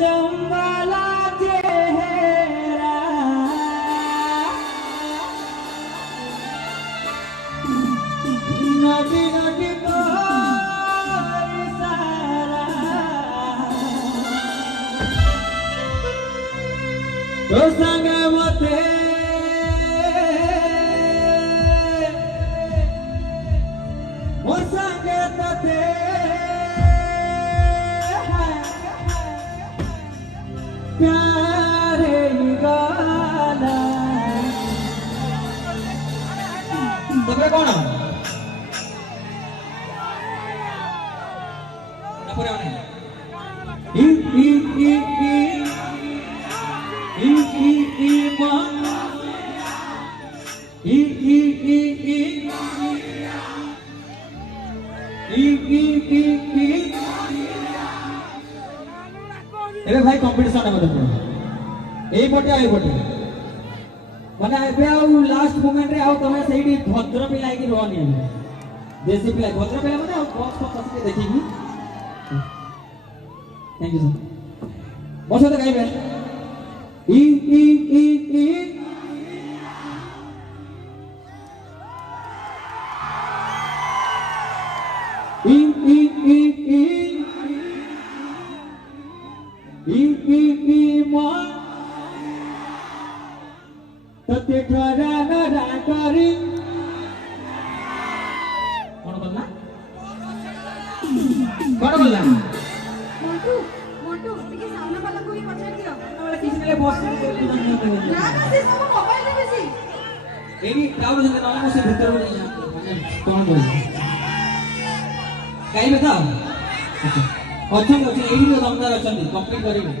चंबला चेहरा नदी नदी को इशारा तो संग मते वो संग तते प्यारे गाना तबरे कौन नपुरे आने ई ई ई ई ई ई मां ई ई ई ई ई एबे भाई कंपटीशन है मतलब एई पटे आई पटे माने एबे आउ लास्ट मोमेंट रे आउ तमे सेही भद्र पे लागी रोनी देसी पे भद्र पे माने आउ बॉक्स को कस के देखिबी थैंक यू सर बस तो गाइबे ई ई ई ई ई ई ई ई मां तते ठरा नरा करी कौन बोलना मोटू मोटू देखिए सामने वाला को ही पछाड़ दिया वाला किसी ने बॉस को ना ना से सब मोबाइल में बिजी एनी क्राउड से नाला में से भीतर हो जाए कौन बोल कहीं बताओ अच्छा मुझे एडी तो दमदार अछन कंप्लीट करिवे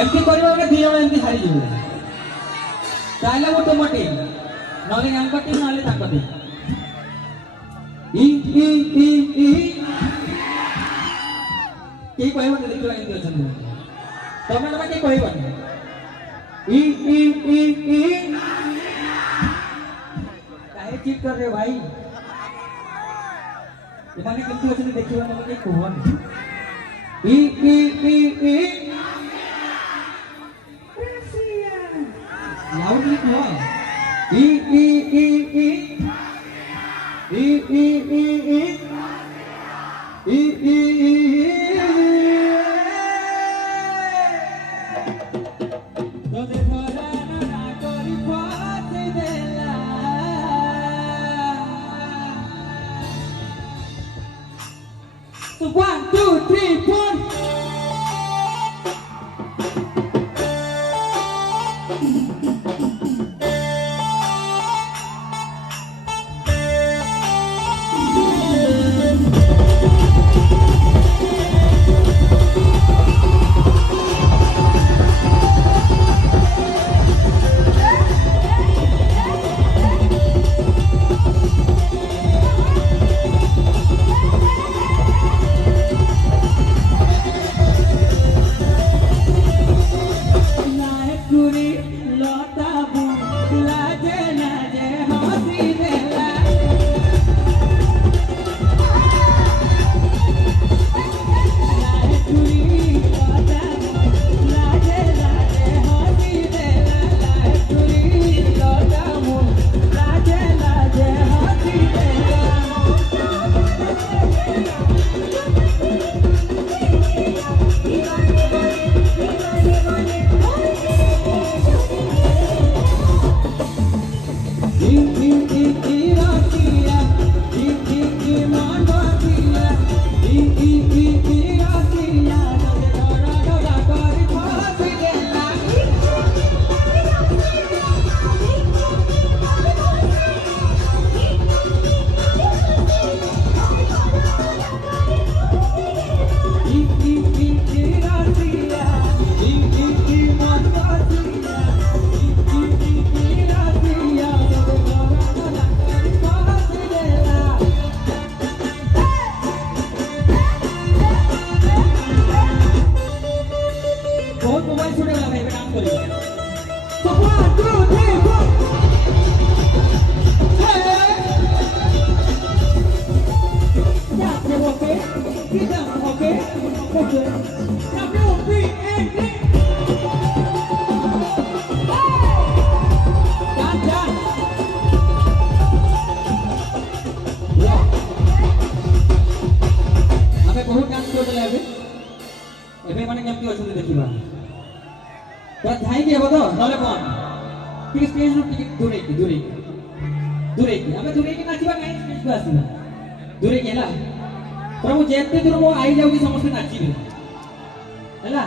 एमटी करिवे के दी जण एमटी हारी जिवे ताले वो टमाटे नले यांका टीम नाले ताका दे ई ई ई ई के कहबो ने देखला एमटी अछन तमे तमे के कहबो ई ई ई ई काहे चीट कर रे भाई एमाने किंतु अछन देखिबा मते कोहन ई ई ई ई लाउडली कहो ई ई ई ई ई ई ई ई ई ई तो देखो ना करी बात देला So 1 2 3 4 Now, ଏବେ ମାନେ କେମିତି ଅଛନ୍ତି ଦେଖିବା ପୁରା ଧାଇକି ହେବ ତ ନହେଲେ କଣ ଟିକେ ଷ୍ଟେଜରୁ ଟିକେ ଦୂରେଇକି ଆମେ ଦୂରେଇକି ନାଚିବା କାହିଁ ଷ୍ଟେଜକୁ ଆସିବା ଦୂରେଇକି ହେଲା ପ୍ରଭୁ ଯେତେ ଦୂର ମୁଁ ଆଇ ଯାଉଛି ସମସ୍ତେ ନାଚିବେ ହେଲା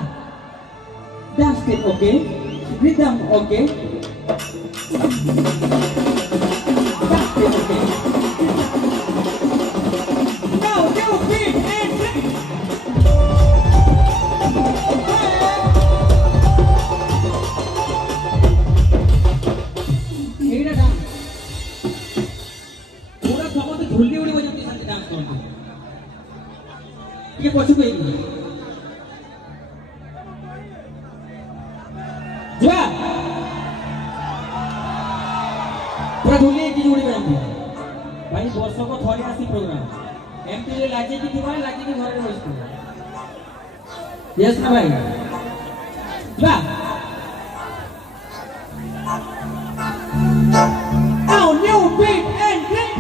dance step okay rhythm okay dance step okay now new beat and ଏଇଟା ଡ୍ୟାନ୍ସ ପୁରା ସମସ୍ତେ ଝୁଲି ଉଡ଼ିବ ଯେମିତି ସେମିତି ଡ୍ୟାନ୍ସ କରନ୍ତି ଟିକେ ପଛକୁ ହେଇକି ଯିବା ପୁରା ଝୁଲି ହେଇକି ଉଡ଼ିବେ ଏମିତି ଭାଇ ବର୍ଷକୁ ଥରେ ଆସି ପ୍ରୋଗ୍ରାମ ଏମିତି ଲାଗିକି ଥିବ ଲାଗିକି ଘରେ ବସିଥିବ ୟେସ୍ ନା ଭାଇ ଯିବା now new beat and drink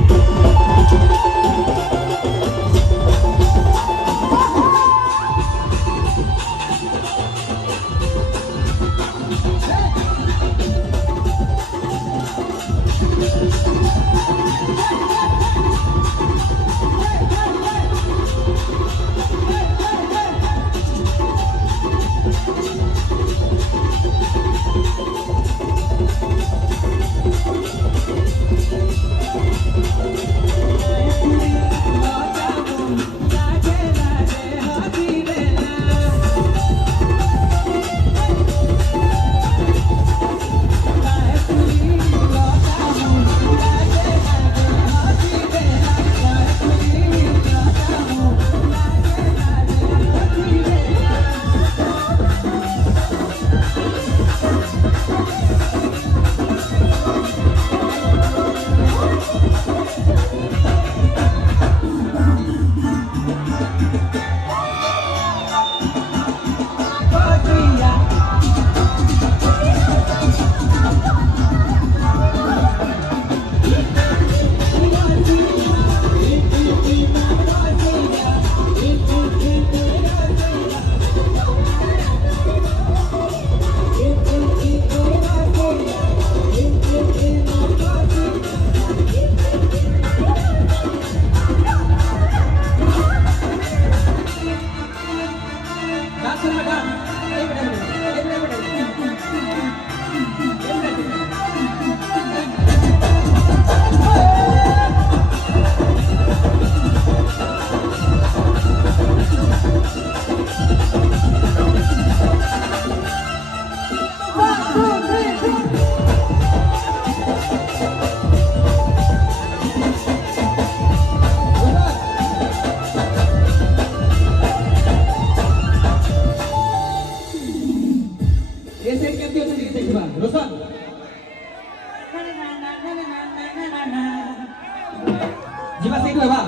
ଯିବା ସେଇଠୁ ହେବା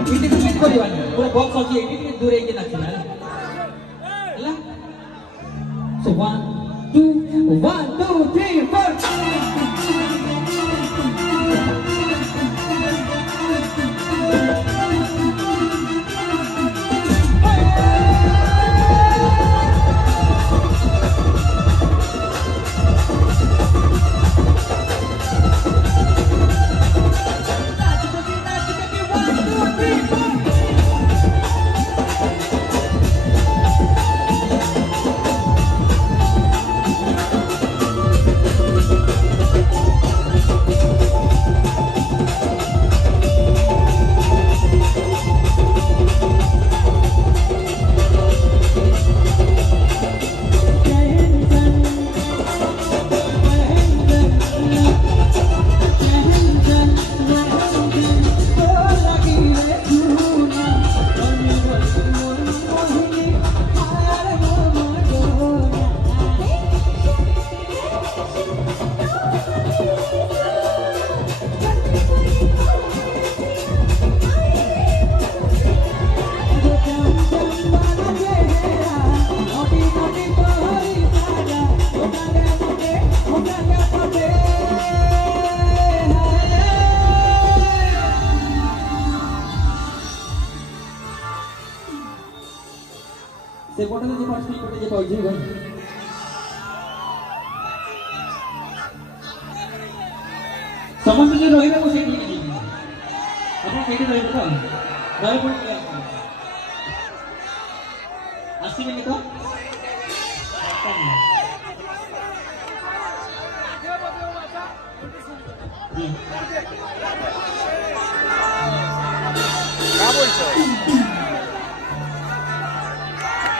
ଏଠି କିଛି କରିବାନି ପୁରା ବକ୍ସ ଅଛି ଏଠି ଟିକେ ଦୂରେଇକି ନାଚିବା ହେଲା so 1 2 3 4 Thank से पटे जे पार्टिसिपेट पटे जे कहै छै भाई समस्त जे रहिबे को सेठी नै जिबी आपण सेठी रहिबे तो डर पड़ आसीबे तो क्या बोलছো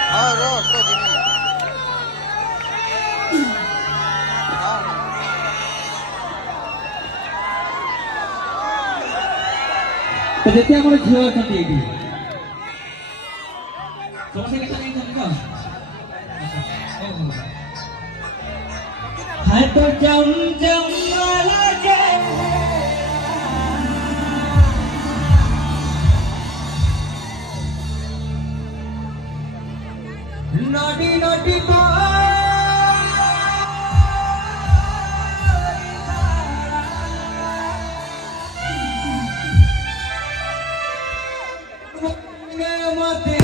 हाँ रो तो दिनी हाँ तो जेते हमर झियो अछंती एठी समस्या केटा नै छन तो है तो जम जम लगे नडी नडी तो मते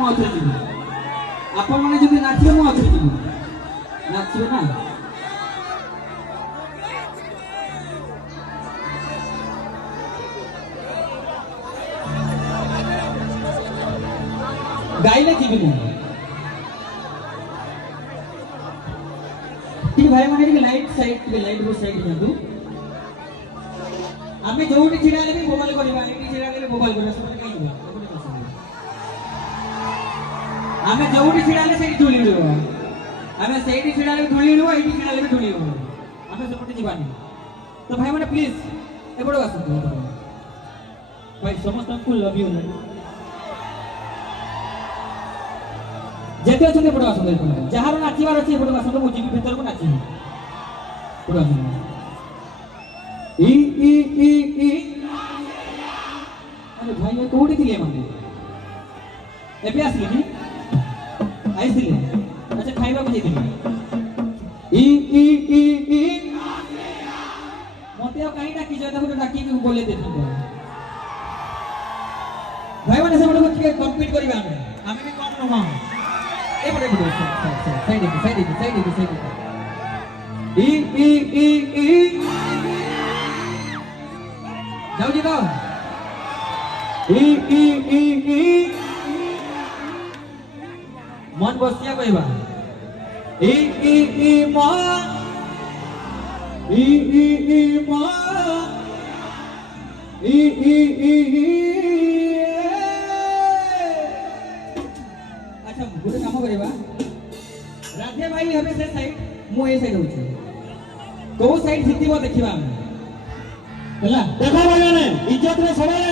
मसते आपण माने जदि नाचिबे मो आथि दिबो नाचिबे ना गाइले जीबी मो ठीक भाई माने के लाइट रो साइड जादू आमे जोडी छिडाले भी मोबाइल करबा एटी छिडाले मोबाइल करबा सब काई होबा आमे जोडी छिडाले सेठी धुली लियो आमे सेठी छिडाले धुली लियो एटी छिडाले भी धुली लियो आमे सपोर्ट जीवानी तो भाई माने प्लीज ए बडो आसु भाई समस्त को लव यू जेते अछते बडो आसु जहार नाचिबार अछि बडो आसु मु जीवी भीतर को नाचि बडो आसु ई अरे भाई ये कोडी थिले माने एबे आसली नी आइसिले अच्छा खाइबा को जेतिले ई मते काई डाकी जता को डाकी के बोले देथि भाई माने से बडो के कंप्लीट करबा हमें भी कम न ए बडे साइड ई जाओ जी जाओ ई मन बसिया कहबा ই ই ই মা ই ই ই মা ই ই ই ই আচ্ছা গোটে কাম করিবা রাধে ভাই হবে সে সাইড মু এই সাইড হচ্ছে কোন সাইড জিতিব দেখিবা আমি ହେଲା देखो भाई ने इज्जत रे सवाल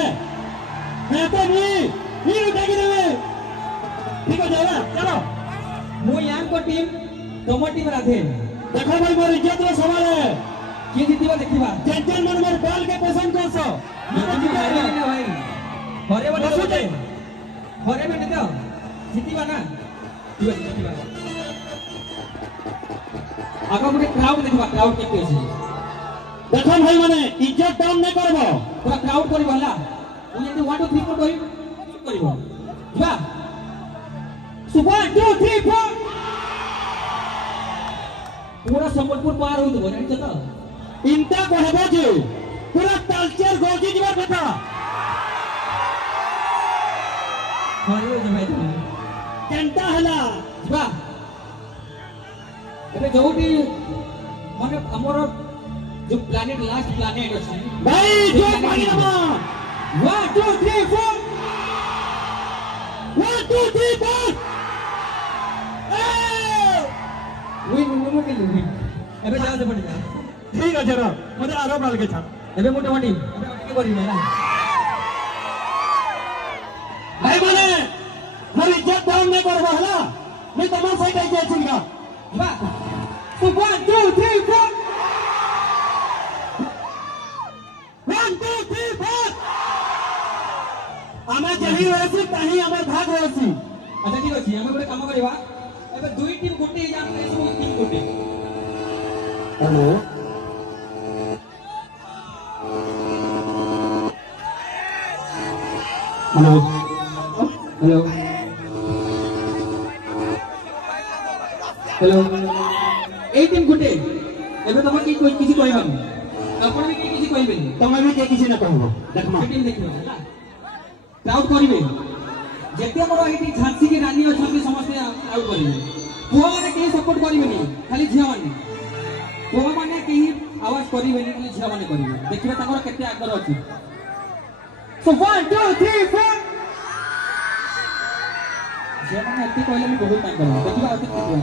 है तो नहीं उठाकी देवे ठीक है जाओ चलो मु यांको टीम तुम टीम राधे देखो भाई मोर इज्जत रे सवाल है किए जितिब देखिबा टेंशन मन मोर बॉल के पसंद करसो नहीं हारिबे ना भाई घरे वाला सोचे घरे में तो जितिबा ना ठीक है जितिबा आगा गोटे क्राउड देखिबा क्राउड केते अछि देखो भाई माने इज्जत डाउन नहीं करबो पूरा क्राउड करिबो हला मु यदि 1 2 3 4 करिबो जा सुबह 2 3 4 पूरा संबलपुर पार हो दबो जानि त इनता कहबो जे पूरा कल्चर गोजी जीवा कथा घरे हो जमाई दे केंटा हला जा एबे जोटी माने हमर जो प्लैनेट लास्ट प्लैनेट अछि भाई जो पानी नमा 1 2 3 4 1 2 3 4 विन मोटे विन एबे जा से पड़ जा ठीक है जरा मुझे आरो बाल के छान एबे मोटे मोटी एबे के करी ना भाई माने मोर इज्जत डाउन नहीं करबो हला मैं तमाम साइड आई जाय छिंगा बा तो 1 2 3 4 1 2 3 4 आमे जही होसी ताही हमर भाग होसी अच्छा ठीक अछि हमें गोटे काम करबा एबे दुई टीम गोटे जाम नै सब टीम गोटे हेलो हेलो हेलो हेलो ए टीम गोटे एबे तम की कोई किसी कहबनी अपन भी किसी कहबनी तमे भी के किसी न कहबो देखमा टीम देखियो होला क्राउड करिवे जेते बड़ एटी झांसी के रानी अछंती समस्त आउट करिवे पुआ माने केही सपोर्ट करिवेनी खाली झिया माने पुआ माने केही आवाज करिवेनी खाली झिया माने करिवे देखिबे ताकर केते आगर अछि सो 1 2 3 4 झिया माने एते कहले मी बहुत टाइम करबो देखिबा अते किछो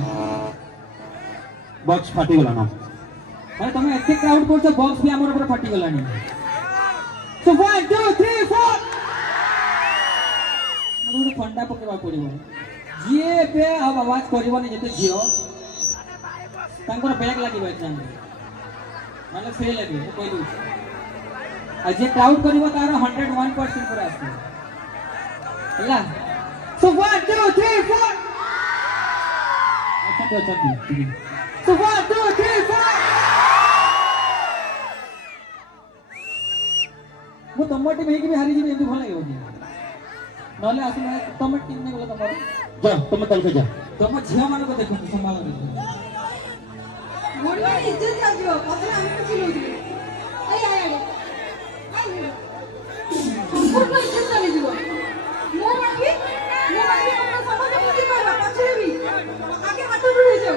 बॉक्स फाटी गेला ना माने तमे एते क्राउड करछ बॉक्स भी हमर ऊपर फाटी गलानी सो 1 2 3 4 मोर फंडा पकेबा पड़िबो जे पे अब आवाज करिवनी जते जियो तांकर बैग लागिबो एग्जाम माने फेल लागिबो कोइ दउ आ जे क्राउड करिवो तार 101% पूरा आसी हला सो 1 2 3 4 अच्छा तो अच्छा सो 1 2 3 4 मु तम्मा टीम हेकि भी हारि जिबे एमती भल लागिबो नले आसले तम टीम ने बोला तमरो जा तुम तल के जा तम झिया मान को देखो संभाल देखो मोर में इज्जत जाजियो पतरा हम कुछ लोगी आई आई आई संपूर्ण इज्जत चली जीवो मो मानबी अपना समझ मुझे कहबा पछरे भी आगे हाथ उठे जाओ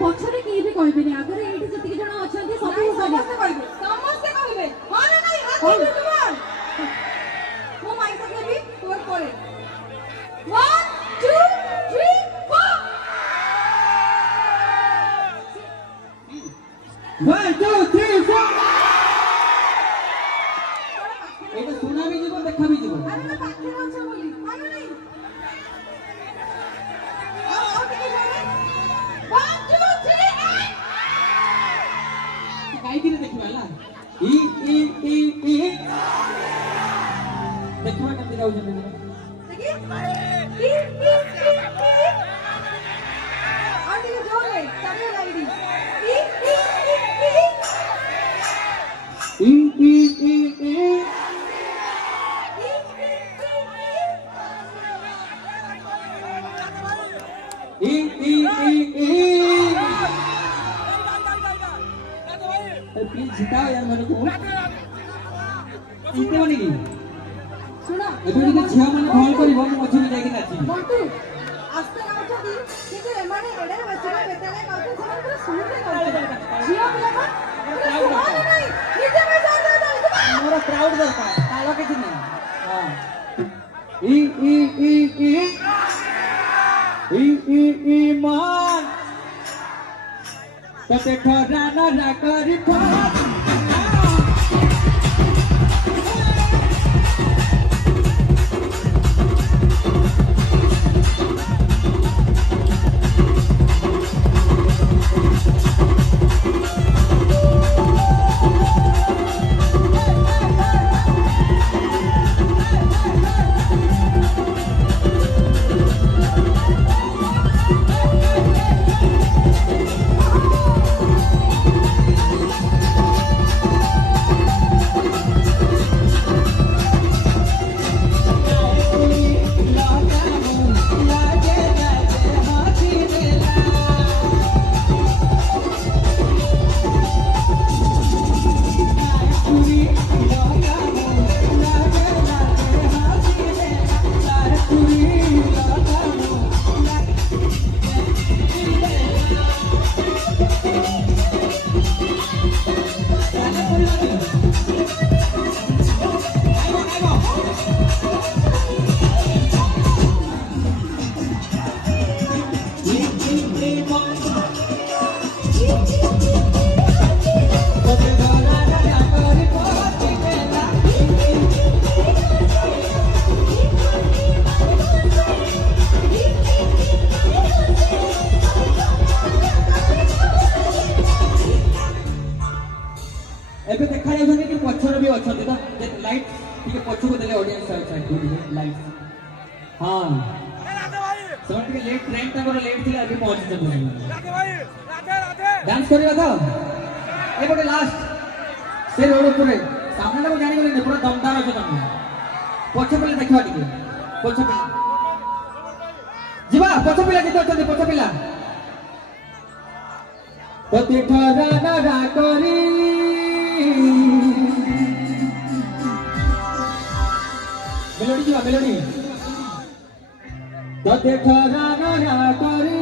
पछरे की भी कहबेनी आगरे एठी जति जण अछंती सब समस्त कहबे हां ना नहीं हाथ उठे तुम्हार मो माइक सकबी तोर करे 1 2 3 4 1 2 3 4 एटा सुना भी जीवन देखा भी जीवन अरे मैं पाखरे अच्छा बोली मानो नहीं आओ ठीक है 1 2 3 काई दिने देखिबा ला ई देखिबा कते जाउ जने देखिए और ठीक जोर है चलिए लाइडी प्लीज जिताओ यार मेरे को जीते बनी की सुना एबे যদি ঝিয়া মানে ভল করিব মু মঝি যাই কি নাচি বন্ধু আস্তে নাও যদি କିନ୍ତୁ ଏମାନେ ଏଡ଼େ ବସିଲେ ବେତାଳେ ଗାଉଛନ୍ତି ସେମାନେ ପୁରା ସୁରରେ ଗାଉଛନ୍ତି ଝିଅ ପିଲାଟା ସେମାନେ ନାହିଁ ନିଜେ ବି ସାଥ ଦେଉଛନ୍ତି ମୋର କ୍ରାଉଡ ଦରକାର ତାଳ କିଛି ନାହିଁ ହଁ ଇ ଇ ଇ ଇ ମାନ ତତେ ଖରା ନା କରି ଏବେ ଦେଖା ଯାଉଛନ୍ତି କି ପଛରେ ବି ଅଛନ୍ତି ତ ଲାଇଟ୍ ଟିକେ ପଛକୁ ଦେଲେ ଅଡିଏନ୍ସ ଲାଇଟ୍ ହଁ ସେମାନେ ଟିକେ ଲେଟ୍ ଟ୍ରେନ୍ ତାଙ୍କର ଲେଟ୍ ଥିଲା ଏବେ ପହଞ୍ଚିଛନ୍ତି ଡ୍ୟାନ୍ସ କରିବା ତ ଏ ଗୋଟେ ଲାଷ୍ଟ ସେ ରୋଡ ଉପରେ ସାମ୍ନାଟାକୁ ଜାଣିଗଲେନି ପୁରା ଦମଦାର ଅଛ ତମେ ପଛ ପିଲା ଦେଖିବା ଟିକେ ପଛ ପିଲା ଯିବା ପଛ ପିଲା କେତେ ଅଛନ୍ତି ପଛ ପିଲା ତତେ ଖରା ନା କରି मेलोडी जी मेलोडी तते खरा ना करी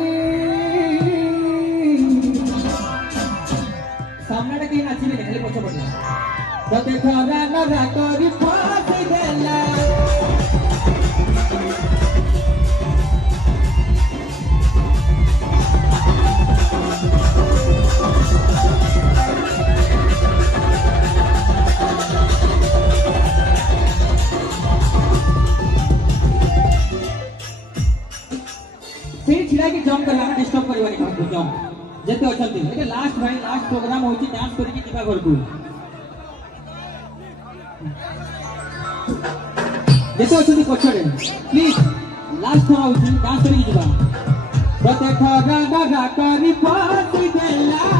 सामने के नाची भी खाली पछ पड़े तते खरा ना करी फासी देला छिड़ा की जंप करवा डिस्टर्ब करवानी काकू जंप जेते अछंती एटे लास्ट भाई लास्ट प्रोग्राम होची डांस करी की घर को जेते अछंती पछड़े प्लीज लास्ट थरा होची डांस करी की जीवा तते ठगा ना करी पास देला